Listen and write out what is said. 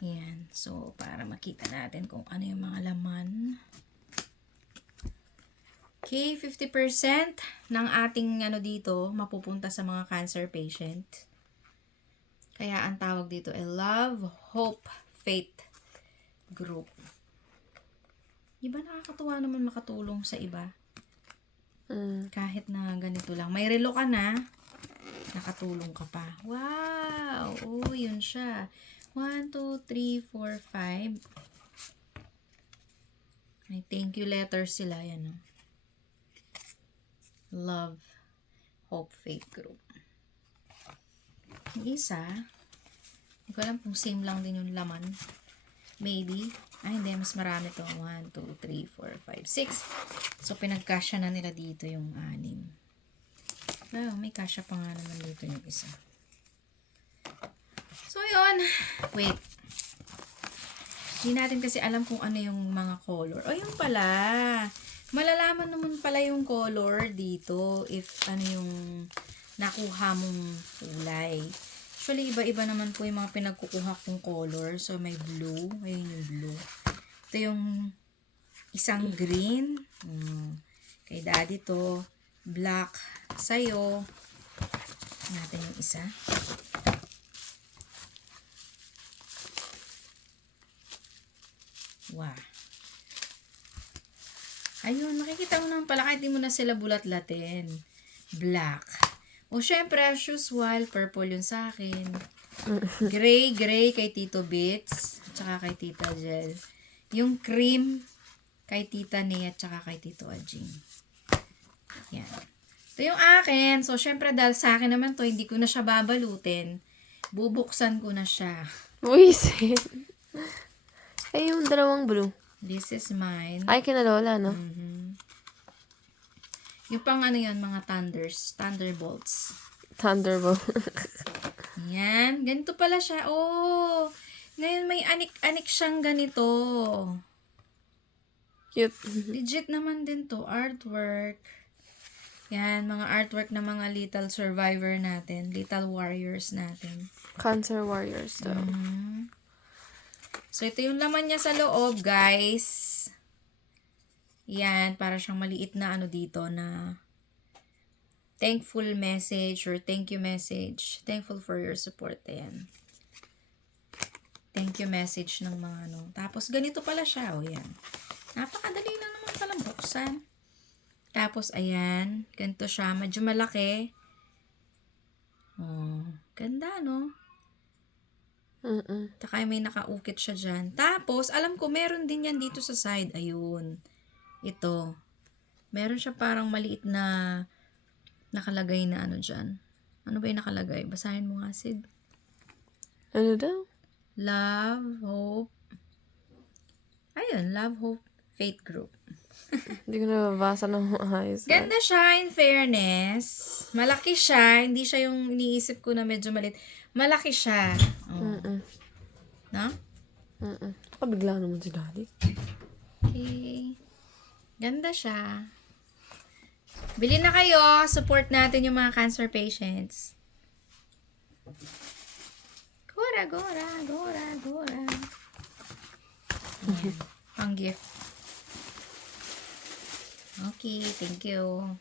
Ayan. So, para makita natin kung ano yung mga laman. Okay, 50% ng ating ano dito mapupunta sa mga cancer patient. Kaya ang tawag dito ay Love, Hope, Faith Group. Iba nakakatuwa naman makatulong sa iba. Kahit na ganito lang. May relo ka na, nakatulong ka pa. Wow! Oh, yun siya. 1, 2, 3, 4, 5. May thank you letters sila. Yan, oh. Love, Hope, Faith Group. Yung isa, hindi ko alam kung same lang din yung laman. Maybe. Ay, hindi. Mas marami to. 1, 2, 3, 4, 5, 6. So, pinagkasya na nila dito yung 6. Wow, may kasya pa nga naman dito yung isa. So, yun. Wait. Hindi natin kasi alam kung ano yung mga color. O, yung pala. Malalaman naman pala yung color dito if ano yung nakuha mong kulay. Actually, iba-iba naman po yung mga pinagkukuha kong color. So, may blue. Ayun yung blue. Ito yung isang green. Kay daddy to. Black. Sa'yo. Natin yung isa. Wow. Ayun, makikita mo naman pala kahit di mo na sila bulat-latin. Black. O, syempre, as usual, purple yun sa akin. Gray kay Tito Bits. At saka kay Tita Jel. Yung cream, kay Tita Nia, at saka kay Tito Ajing. Yan. Ito yung akin. So, syempre, dahil sa akin naman to, hindi ko na siya babalutin. Bubuksan ko na siya. Wisit. Ay, yung dalawang blue. This is mine. Ay, kinalola, no? Yung pang ano yun, mga thunderbolts. Thunderbolt. Yan. Ganito pala siya. Oh! Ngayon may anik-anik siyang ganito. Cute. Legit naman din to. Artwork. Yan. Mga artwork na mga little survivor natin. Little warriors natin. Cancer warriors, to. So, ito yung laman niya sa loob, guys. Yan. Para siyang maliit na ano dito na thankful message or thank you message. Thankful for your support. Ayan. Thank you message ng mga ano. Tapos, ganito pala siya. O, yan. Napakadali lang naman pala buksan. Tapos, ayan. Ganito siya. Medyo malaki. Oh, ganda, no? Taka may nakaukit siya dyan. Tapos, alam ko, meron din yan dito sa side. Ayun. Ito. Meron siya parang maliit na nakalagay na ano dyan. Ano ba yung nakalagay? Basahin mo nga, Sid. Ano daw? Love, Hope. Ayun, Love, Hope, Faith Group. Hindi ko nababasa ng maayos. Ganda siya, in fairness. Malaki siya. Hindi siya yung iniisip ko na medyo maliit. Malaki siya. Oh. No? Nakabigla naman si daddy. Okay. Ganda siya. Bili na kayo. Support natin yung mga cancer patients. Gora. Ayan. Pang gift. Okay, thank you.